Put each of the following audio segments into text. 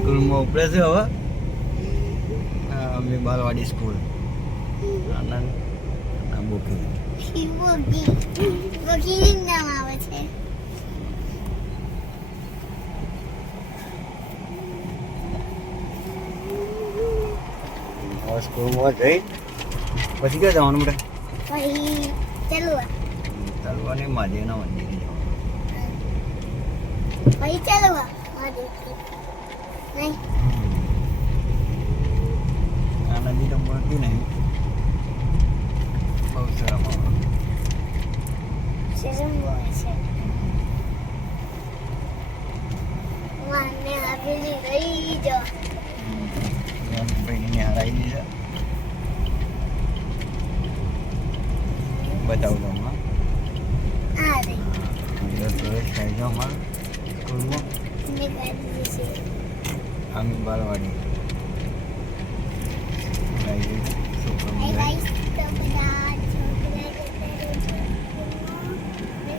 સ્કૂલમાં ઉપડે છે હવે અમે બાલવાડી સ્કૂલ આનંદ બોકી નામ આવે છે. સ્કૂલમાં જઈ પછી ક્યાં જવાનું બેટા? પછી ચાલવા ને મહાદેવના મંદિરે પછી ચાલવા નહીં આનંદી તો બોલતી નહીં બહુ શરમ આવે શરમ હોય છે. મને આપેલી રહી જો ભાઈને હરાવી દીધા બતાવું તમને આ રહી પ્રવેશ થાય છે અમારા સ્કૂલમાં મેં કાઢી છે. આમી બાલવાડી છોકરો એ ગાઈસ તો બધા છોકરા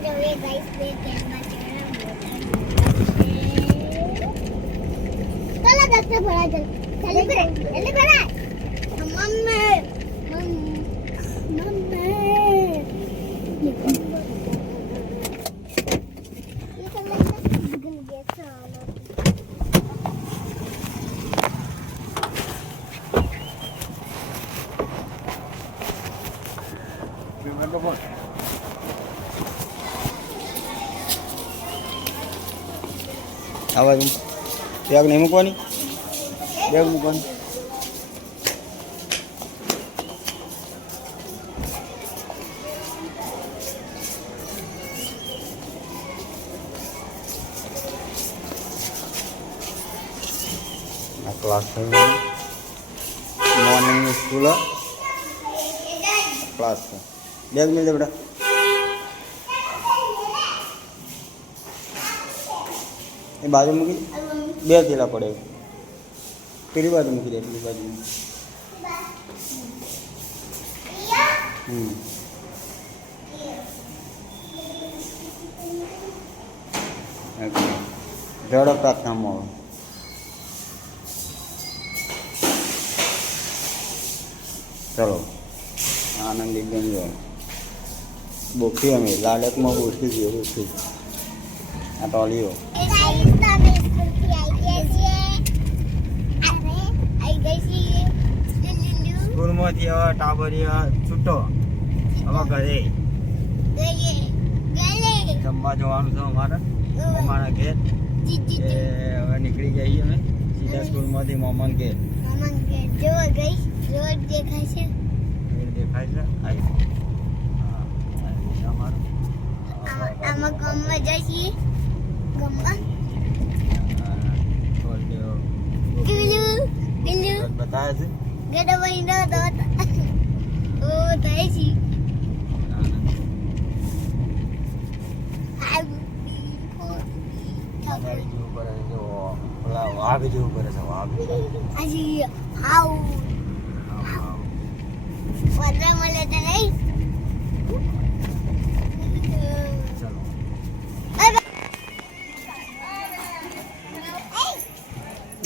જો એ ગાઈસ બે કેનમાં ચણા બોલા દક્ત ભરા જલ ચાલે કરે એટલે ભરા મમ્મે આ બાજુ બેગ નહીં મૂકવાની બેગ મૂકવાની આ ક્લાસ મોર્નિંગની સ્કૂલ ક્લાસ છે બેગ મિલ દે બેટા એ બાજુ મૂકી બે થેલા પડે પેલી બાજુ મૂકી દે પેલી બાજુ ઓકે જડો પ્રાર્થનામાં આવે ચલો આનંદી બેન બોખી અમે લાડકમાં બોખી છીએ બોખી આ ટોલીઓ સ્કૂલમાંથી હવે ટાબરિયા છૂટો હવે ઘરે જમવા જવાનું છે અમારા ઘેર હવે નીકળી જઈએ અમે સીધા સ્કૂલમાંથી મોમન ઘેર દેખાય છે આવી અમારું આમાં ગમવા જઈએ ગમવા બતાવે છે ગડા વહીના દોત ઓ થાય છે વાઘ જેવું કરે છે વાઘ હજી હાઉ વડા મળે તો નહીં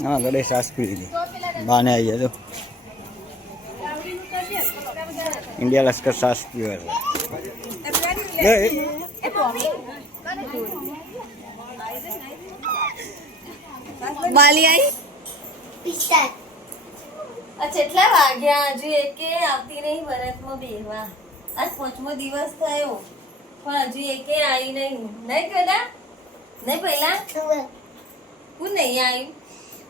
હા ગડે સાસ પી લીધી બાને આવી જાય તો ઇન્ડિયા લશ્કર સાસ પીવા બાલી આવી પિસ્તા અચ્છા એટલા વાગ્યા હજુ એકે આવતી નહીં વરસમાં બેહવા આજ 5મો દિવસ થયો પણ હજુ એકે આવી નહીં નહીં કદા નહીં પહેલા હું નહીં આવી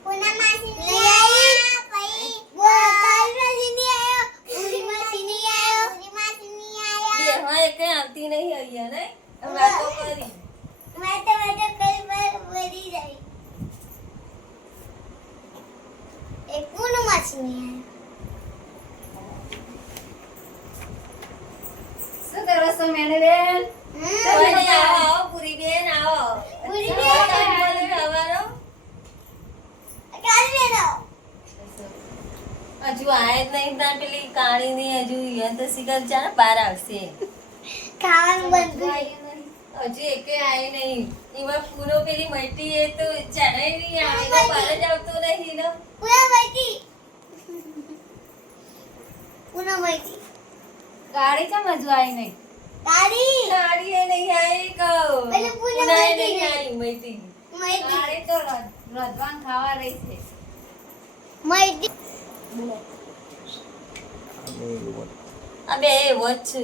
પુના માસી નહીં આયા પછી બોલવાસી નહીં આયો પૂરી માસી નહીં આયો પૂરી માસી નહીં આયા બેહવા એકે આવતી નહીં અહીંયા નહીં વાતો કરી મેં તો કઈ વાર વરી જાય એક પુના માસી નહીં આયો શું કરો છો મેને બેન આવો પૂરી બેન આવો પૂરી બેન આવવાનો હજુ આય જ નહીં ના પેલી કાળી ની હજુ યંત સિગર ચાને બહાર આવશે ખાવાનું બંધ હજુ એકે આય નહીં એમાં પૂરો પેલી મટી એ તો ચડાઈ નહીં આવે તો પાર જ આવતો નહીં ને પૂરા માહિતી પૂરા માહિતી ગાડી કેમ હજુ આવી નહીં? તારી ગાડી એ નહીં આવી કહો પેલી પૂનમ પુનાય મટી નહીં ને. આવી મટી માહિતી ગાડી તો રજવાન ખાવા રહી છે. માહિતી આ બે એવો જ છે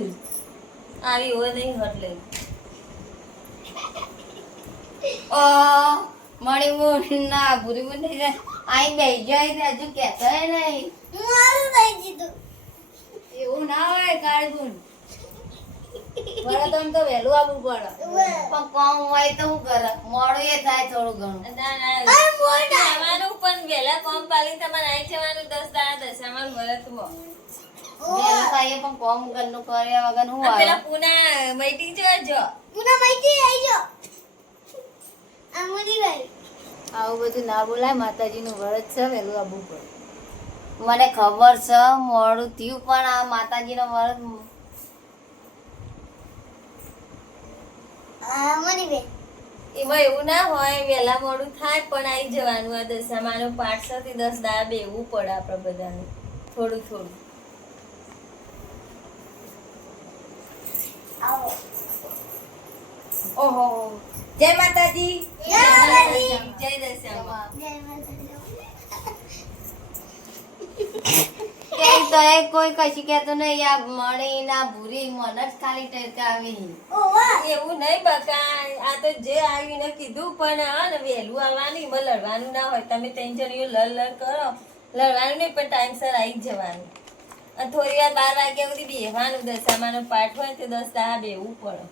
આવી એવો નહીં હટલે મણીમું ના ભૂરીમું નહીં આઈ બેહી જાય ને હજુ કહેતાય નહીં. હું આવું લઈ દીધું એવું ના હોય કાળીબુન. બરાબર તો વહેલું આવવું પડે. પણ કોમ હોય તો શું કરે? મોડું એ થાય થોડું ઘણું. ના ના અરે મોટા. જવાનું પણ વહેલા કોમ પાલી તમારે આવી જવાનું 10 દાડા દશામાં વ્રતમાં વહેલું થાય પણ કોમ ઘરનું કર્યા વગર શું આ પેલા આવે? પૂના મટી જોજો પૂરા માહિતી આવી જો આ મળી ગઈ આવું બધું ના બોલાય. માતાજીનું વ્રત છે, વહેલું આવવું પડે. મને ખબર છે મોડું થયું પણ આ માતાજીનો વ્રત આ મળી ગઈ એમાં એવું ના હોય વહેલા મોડું થાય પણ આવી જવાનું આ દશામાનો 5 થી 10 દાડા બેવું પડે આપણે બધાને થોડું થોડું આવો ઓહો જય માતાજી. જય માતાજી. જય દશામાં જય માતાજી કે તો એ કોઈ કશી કહેતું નહીં. આ મળી ના ભૂરી મને જ ખાલી ટરકાવી. ઓવા એવું નહીં બકા આ તો જે આવીને કીધું પણ હા ને વહેલું આવવાનું એમાં લડવાનું ના હોય તમે 3 જણીઓ લડ કરો લડવાનું નહીં પણ ટાઈમસર આવી જ જવાનું અને થોડી વાર 12 વાગ્યા સુધી બેહવાનું દશામાનો પાઠ હોય તો 10 દાડા બેવું પડે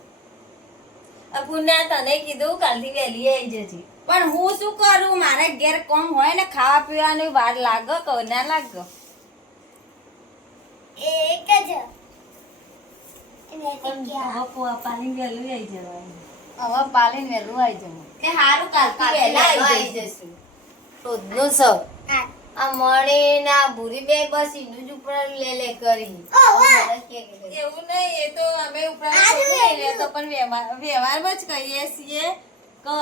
આ પુના તને કીધું કાલથી વહેલી આવી જજે પણ હું શું કરું? મારે ઘેર કોમ હોય ને ખાવા પીવાની વાર લાગે કે ના લાગે? એક જ એને પણ ક્યાં હવે પોવા પાણી વહેલું આવી જવાનું હવે પાલીને વહેલું આવી જવું. તે હારું કાલથી વહેલા આવી જશું. રોજનું સૌ આ આ મળી ના ભૂરી બે બસ એનું જ ઉપર લે કરી. ઓવા એવું નહીં એ તો અમે ઉપરાંત આજે છોકરી વહેલું. તો પણ વ્યવહારમાં જ કહીએ છીએ કે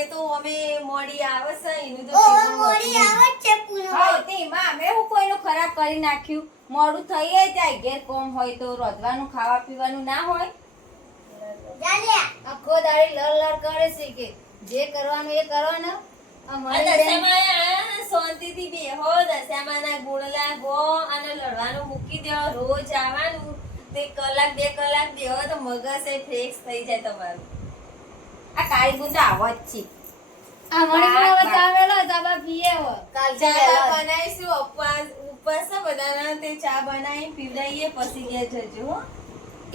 એ તો અમે મોડી આવે છે એનું તો ઓવા ભેગું મોડી હોતું આવે છે પૂરો હા તેમાં અમે હું કોઈનું ખરાબ કરી નાખ્યું? મોડું થઈ જાય ઘેર કોમ હોય તો રોધવાનું ખાવા પીવાનું ના હોય? જાલ્યા આખો દાડી લડ કરે છે કે જે કરવાનું એ કરવાનું. આ નહીં. મળી આ બેન દશામાં શાંતિથી બેહો દશામાના ગુણ લાગો અને લડવાનું મૂકી દો રોજ આવવાનું તે કલાક 2 કલાક બેહો તો મગજ એ ફ્રેશ થઈ જાય તમારું આ કાળી ગુંદ આવો જ છે. આ મળી હવે ચાવેલો ચાબા પીએ હો. કાલથી ચા વહેલા. બનાવીશું ઉપવાસ છે બધાના તે ચા બનાવી પીવડાવીએ પછી ઘેર જજો હો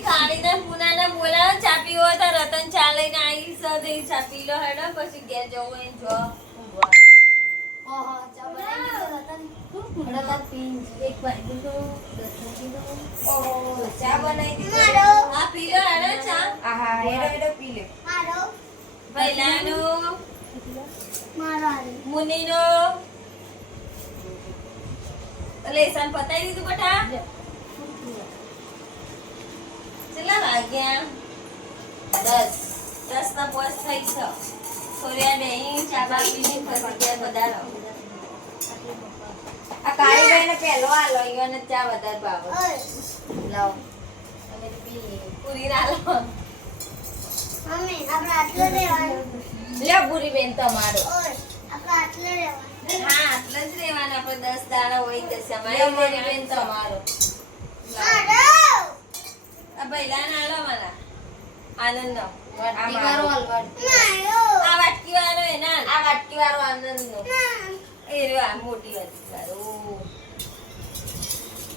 કાળીના પુનાના બોલાવો ચા પીવો તો રતન ચા લઈને આવી છે તે ચા પી લો હેડો પછી ઘેર જવું હોય જો ઓહો ચા બનાવી દીધો રતન. રતન પી એક બાજુ તો ઓહો ચા બનાવી દીધો. મારો હા પી લો હેડો ચા આહા એડો પી લે. મારો પહેલાનો મારો આવી મુનીનો લેસન પતાવી દીધું બટા કેટલા વાગ્યા 10 ના પોસ થઈ છે થોડી બેહી ચા બા પીને પછી ઘેર વધારો આ કાળી બેને પહેલો આ લઈ અને ચા વધારે ભાવે. ઓય લાવ અને પી પૂરી ના લો મમ્મી આપણે આટલો લેવાનું લે બુરી બેન તમારો. ઓય આપણે આટલો લેવાનું હા આટલા જ રહેવાના આપણે 10 દાડા હોય લે દશામાં બુરી બેન તમારો. મારો આ પહેલા ના લો મારા આનંદનો વાટકી વાળો હલવાડ. મારો આ વાટકી વાળો એના આ વાટકી વાળો આનંદનો. એ રહ્યો આ મોટી વાટકી વાળો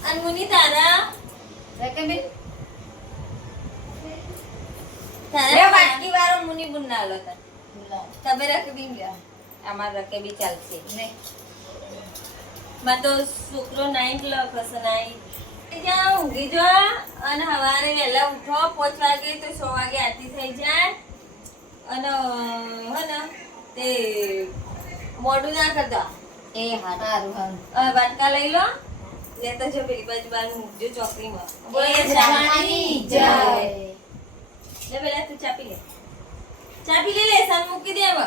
અને મુની તારા રકે બેન લે તારા વાટકી વાળો મુની બુન ના લો તને. તમે રાખી બી લ્યો અમાર રકે બી ચાલશે. ને માં તો છોકરો 9 ક્લાસ હશે 9 જ્યાં ઊંઘી જો અને સવારે વહેલા ઉઠો 5 વાગે તો 6 વાગે આરતી થઈ જાય અને હે ને તે મોડું ના કરતા એ હારું હારું. વાટકા લઈ લો લેતા જો પેલી બાજુ બાર મૂકજો ચોકડીમાં બોલે જય. લે પેલા તું ચાપી લે ચા પી લે, લેસન મૂકી દે હવે.